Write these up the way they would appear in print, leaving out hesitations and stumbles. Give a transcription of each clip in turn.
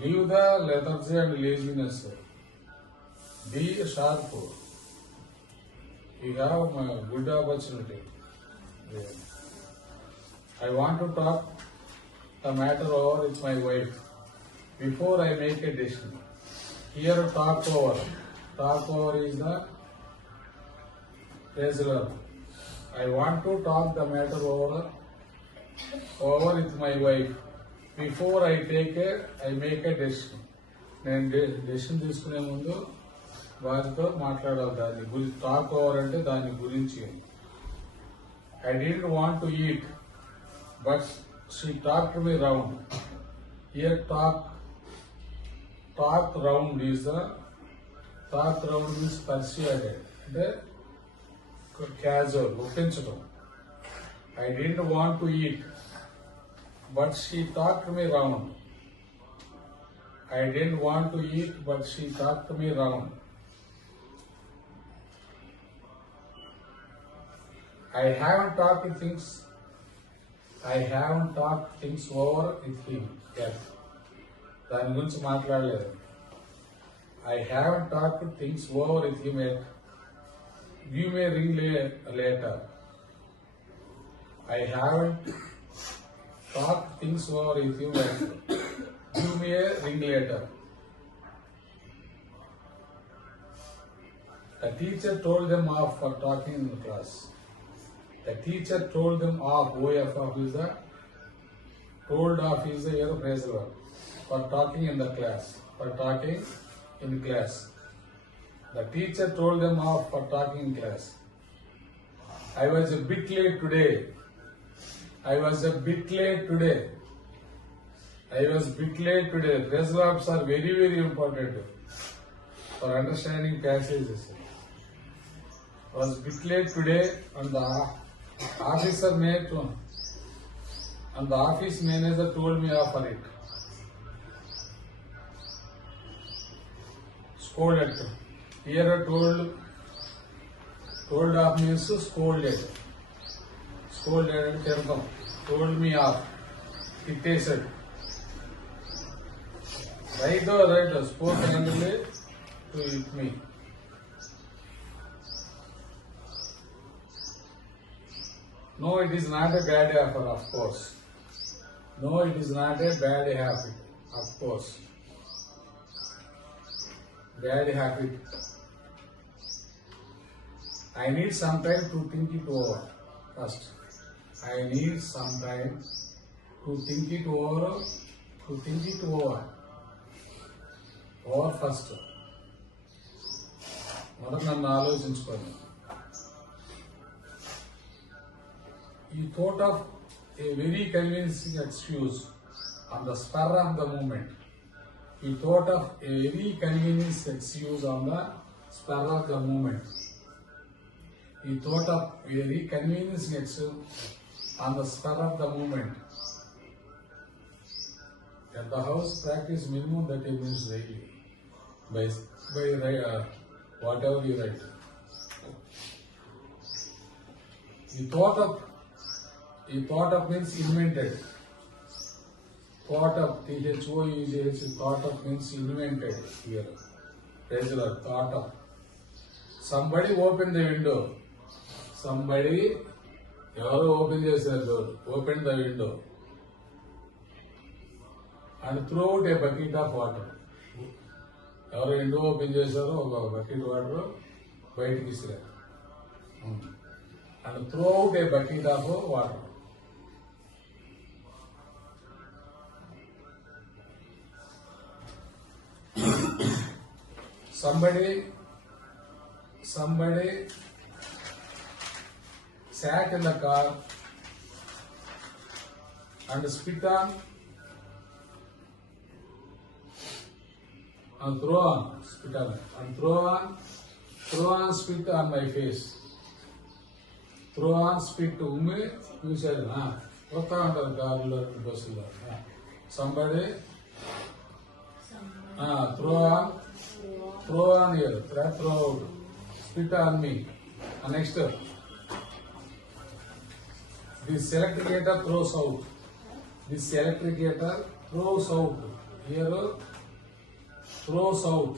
Leave the lethargy and laziness. Be sharp. You have a good opportunity. I want to talk the matter over with my wife before I make a decision. Here, talk over. Talk over is the phrasal verb. I want to talk the matter over with my wife before I make a decision. నేను decision తీసుకునే ముందు వారితో మాట్లాడాలి. దాని గురించి talk over అంటే దాని గురించి. I didn't want to eat, but she talked me round. Here talk round is the talk round means persuaded. అంటే casual, ఒప్పించడం. I didn't want to eat, but she talked me round. I didn't want to eat, but she talked me round. I haven't talked things over with him yet. దాని గురించి మాట్లాడలేదు. I haven't talked things over with him yet. You may ring later. I haven't talked things over with him yet. You may ring later. The teacher told them off for talking in the class. The teacher told them off. OF is the told off is the phrasal verb for talking in the class. For talking in class. The teacher told them off for talking in class. I was a bit late today. Phrasal verbs are very, very important for understanding passages. I was a bit late today, and the office manager told me off for it. Scolded. Here told off means scolded. Scolded term. Told me off. Dictated. Right, spoke angrily to hit me. No, it is not a bad offer, of course. No, it is not a bad habit, of course. Bad habit. I need some time to think it over first. I need some time to think it over. Over first. మొదట నన్ను ఆలోచించుకోండి. He thought of a very convincing excuse on the spur of the moment. He thought of a very convincing excuse on the spur of the moment. He thought of a very convincing excuse on the spur of the moment. At the house, practice minimum 30 minutes daily by whatever you write. He thought of means invented. Thought of, THOUGH, thought of means invented here. Regular, thought of. Somebody opened the window. Somebody, ఎవరో open చేశారు door. Opened the window and threw out a bucket of water. ఎవరో window open చేశారో ఒక bucket water బయటికి ఇసిరారు. And throw out a bucket of water. Somebody sat in the car and spit on and throw on spit on my face. Throw on spit ఉమ్మి చూశారు. వస్తా ఉంటారు కారులో బస్సులో. Somebody throw on here, throw out, spit on me. Next, this electricator throws out. Here throws out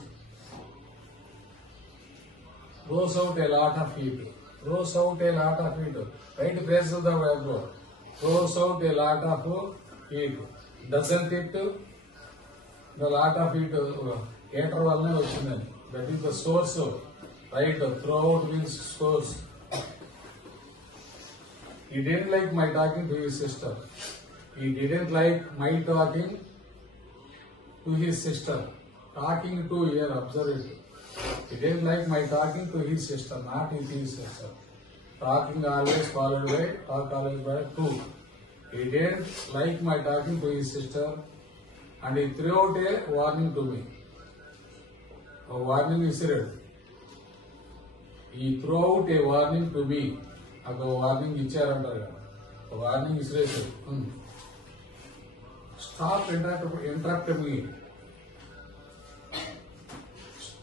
a lot of heat. Throws out a lot of heat. Right, press the verb. Throws out a lot of heat. Doesn't it? The lot of heat heater వల్లనే వచ్చిందని. That is the source. Right, throw out means source. He didn't like my talking to his sister. He didn't like my talking to his sister. Talking to here, observe it. He didn't like my talking to his sister, not with his sister. Talking always followed by, talk always by to. He didn't like my talking to his sister, and he threw out a warning to me. A warning is read. He threw out a warning to me. A warning ఇచ్చారంటారు కదా, warning ఇసిరేసారు. Stop interrupting me.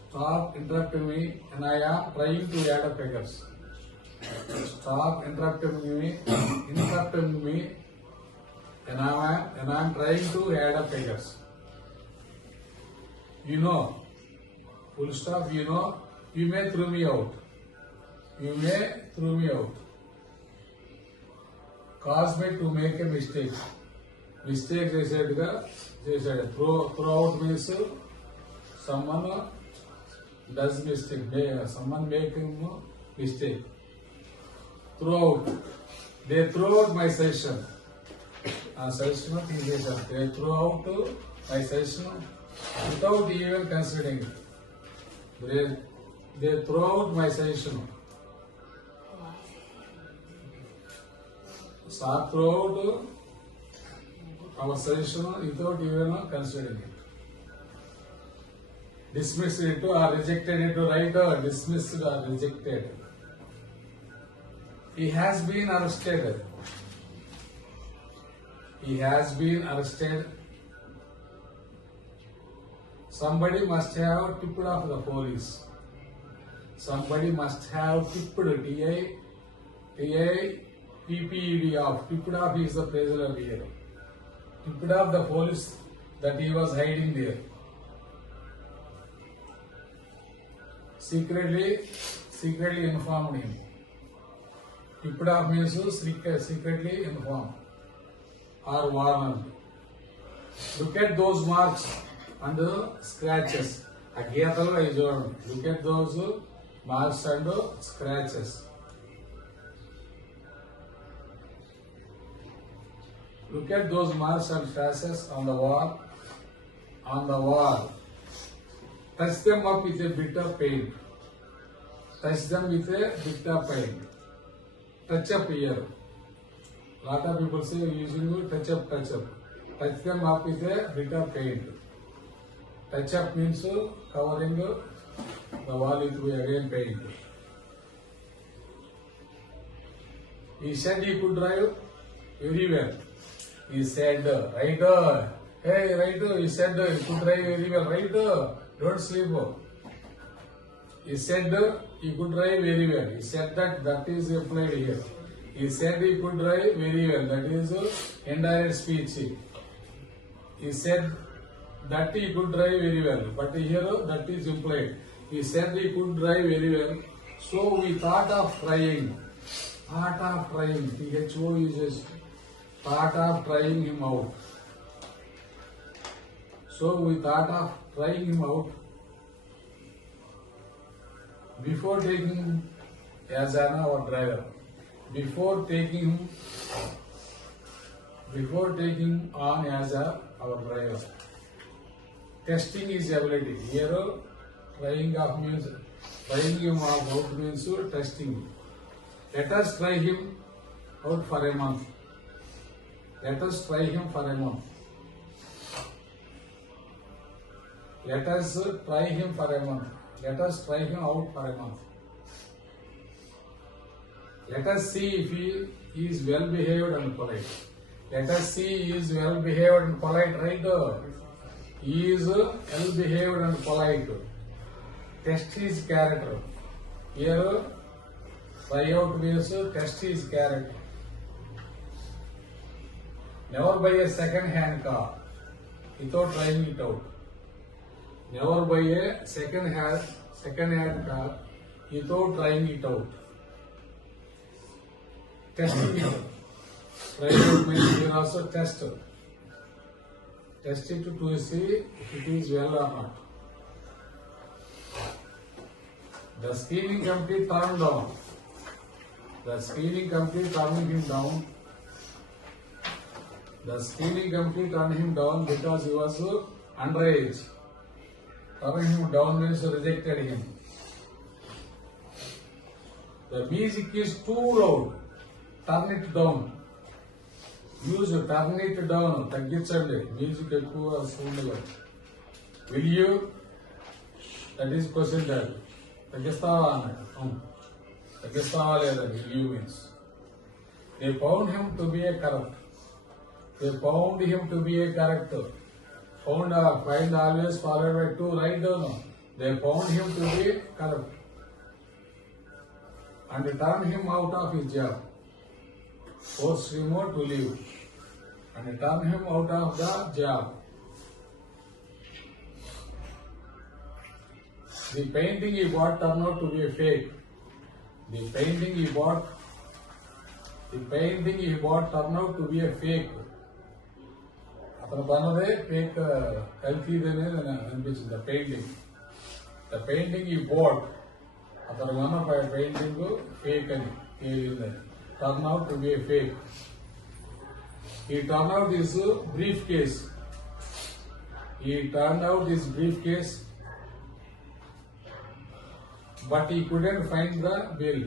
Stop interrupting me, and I am trying to add up figures. Stop interrupting me, and I am trying to add up figures. You know, full stop. You know, you may throw me out. You may throw me out. Cause me to make a mistake. Mistake చేసేట్టుగా చేశాడు. Throw out means someone does mistake. Someone making mistake. Throw out. They throw out my session. ఆ session తీసేశారు. They throw out my session without even considering it. They throw out my session. Start throw out our session without even considering it. Dismissed it or rejected it, right? Or dismissed or rejected. He has been arrested. He has been arrested. Somebody must have tipped off the police. Somebody must have tipped, T-I-P-P-E-D off. Tipped off is the phrasal verb here. Tipped off the police that he was hiding there. Secretly informed him. Tipped off means secretly informed or warned. Look at those marks and scratches. A గీతలు అవి చూడండి. Look at those marks and scratches. Look at those marks and scratches on the wall. Touch them up with a bit of paint. Touch them with a bit of paint. Touch up here. Lot of people say using touch up. Touch them up with a bit of paint. Touch up means covering the wall with again paint. He said he could drive very well. He said, right? Hey, right? He said he could drive very well, right? Don't sleep. He said he could drive very well. He said that is applied here. He said he could drive very well. That is indirect speech. He said that he could drive very well. But here that is implied. He said he could drive very well. So we thought of trying. THO uses thought of trying him out. So we thought of trying him out before taking him as our driver. Before taking on as our driver. Testing his ability. Here, trying him out means testing. Let us try him out for a month. Let us try him for a month. Let us try him for a month. Let us try him out for a month. Let us see if he is well behaved and polite. Let us see he is well behaved and polite, right? He is well behaved and polite. Test his character. Here, try out means test his character. Never buy a second hand car. without trying it out. Never buy a second-hand car without trying it out. Testing it. Try it out means you also test it. Test it to see if it is well or not. The screening committee turned down. The screening committee turned him down. The screening committee turned him down because he was underage. Turning him down means rejected him. The music is too loud. Turn it down. Use turn it down. తగ్గించండి music ఎక్కువ sound. Will you? That is question tag. తగ్గిస్తావా అన్నాడు. అవును. తగ్గిస్తావా లేదా? Will you means. They found him to be a corrupt. They found him to be a character. Find always followed by to. Write down. They found him to be corrupt and turned him out of his job. Forced him to leave and turned him out of the job. The painting he bought turned out to be a fake. The painting he bought turned out to be a fake. అతను కొన్నదే fake కల్తీది అనేది అనిపించింది. The painting ఈ boat అతను కొన్న painting fake అని తేలిందని. Turn out to be a fake. He turn out this briefcase but he couldn't find the bill.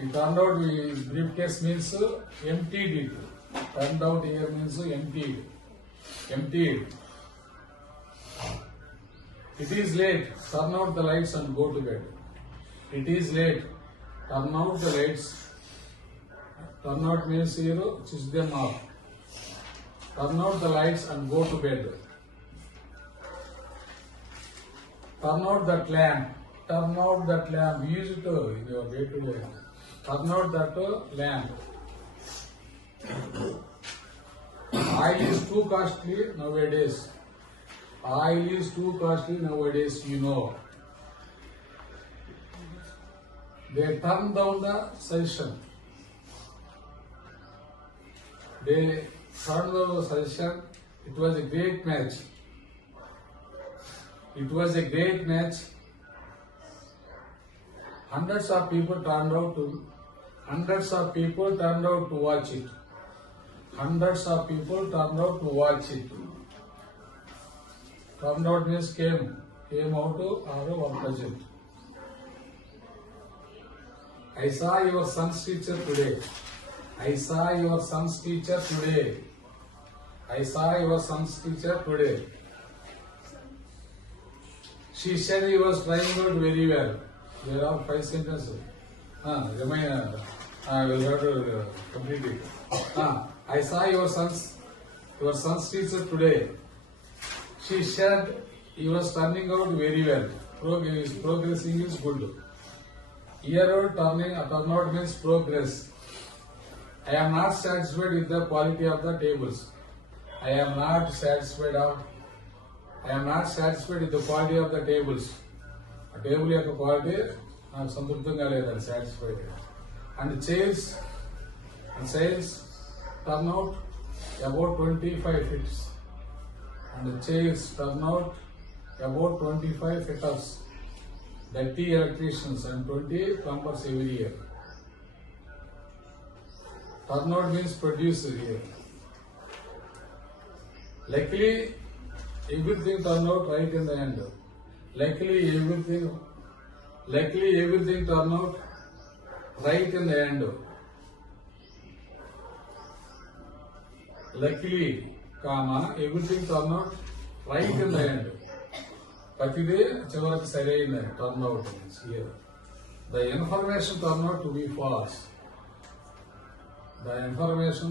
It turned out his briefcase means emptied it. Turned out here means emptied. It is late. Turn out the lights and go to bed. It is late. Turn out the lights. Turn out means here switch them off. Turn out the lights and go to bed. Turn out that lamp. Use it in your day-to-day. Turn out that lamp. Oil is too costly nowadays. You know. They turned down the suggestion. It was a great match. Hundreds of people turned out to watch it. Turned out means came out to or were present. I saw your son's teacher today. She said he was trying out very well. There are 5 sentences. I will have to complete it. I saw your son's teacher today. She said he was turning out very well. Progressing is good. Here turn out means progress. I am not satisfied with the quality of the tables. I am not satisfied with the quality of the tables. A table యొక్క quality నాకు సంతృప్తంగా లేదని satisfied. And chairs turn out about 25 fits. And the chairs turn out about 25 fitters, 30 electricians and 20 plumbers every year. Turn out means producer here. Luckily, everything turned out right in the end. Luckily, everything turned out right in the end. Luckily, everything turned out right in the end. ప్రతిదే చివరికి సరైన turn out here. The information turned out to be false. The information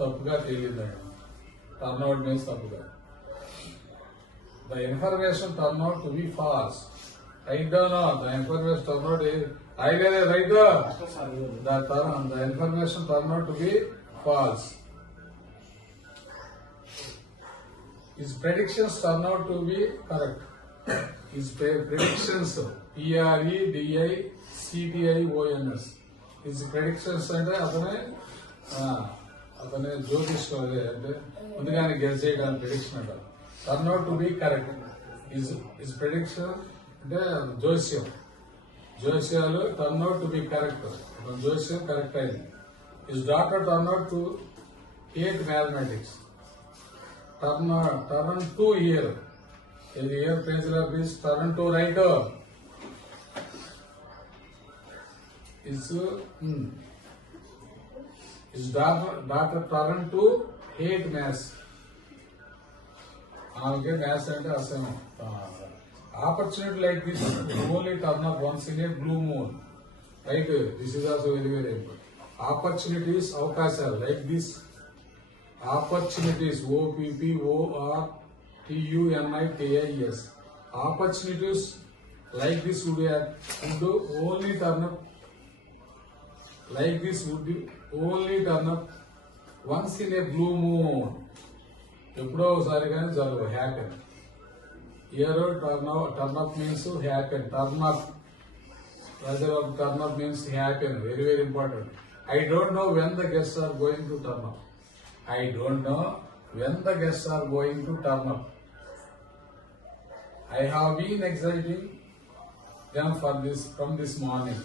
తప్పుగా తేలింది. Turn out means తప్పుగా. The information turned out to be false. Write down the information turned out I get it right. The information turned out to be false. His predictions turn out to be correct. His predictions, PREDICTIONS. His predictions అంటే అతనే జ్యోతిష్యం అదే అంటే ముందుగానే guess చేయడానికి prediction అంట. Turn out to be correct. His prediction అంటే జోస్యాలు turn out to be correct. జోస్యం కరెక్ట్ అయింది. His daughter turn out to hate mathematics. Turn to your. Your page లో please turn to right. His daughter turned to hate maths. ఆమెకి maths అంటే అసహ్యం. Opportunity like this only turn up once in a blue moon. Right. This is also very very important. Opportunities, అవకాశాలు like this. Opportunities OPPORTUNITIS. Opportunities like this would only turn up. Like this would only turn up once in a blue moon. ఎప్పుడో ఒకసారి కానీ జరగదు. Happen. Year turn up means happen. Turn up means happen. Very very important. I don't know when the guests are going to turn up. I don't know when the guests are going to turn up. I have been exciting them from this morning.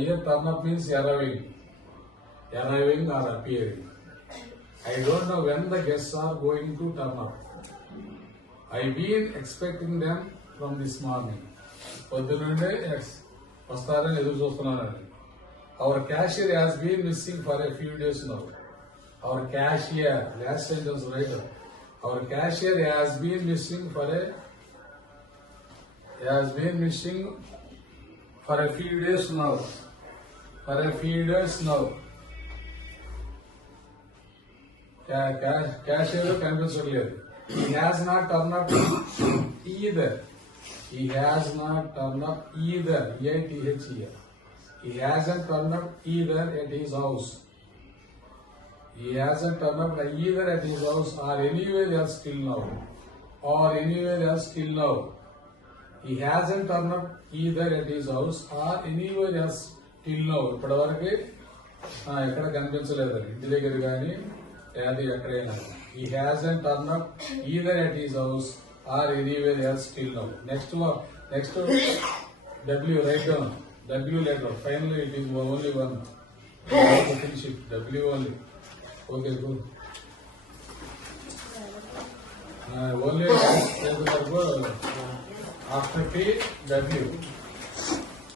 Here turn up means arriving or appearing. I don't know when the guests are going to turn up. I've been expecting them from this morning. పొద్దునుండే వస్తారని ఎదురు చూస్తున్నానండి. Our cashier has been missing for a few days now. Our cashier, last sentence right. Our cashier has been missing for a few days now. Cashier కనిపించట్లేదు. He has not turned up either. He hasn't turned up either at his house. He hasn't turned up either at his house or anywhere else till now. He hasn't turned up either at his house or anywhere else till now. ఇప్పటి వరకు ఎక్కడ కనిపించలేదు. ఇంటి దగ్గర కానీ అది ఎక్కడైనా. He hasn't turned up either at his house or anywhere else till now. Next W, write down. W letter. Finally, it is only one. Finish it. W only. Okay, good. Only after P, W.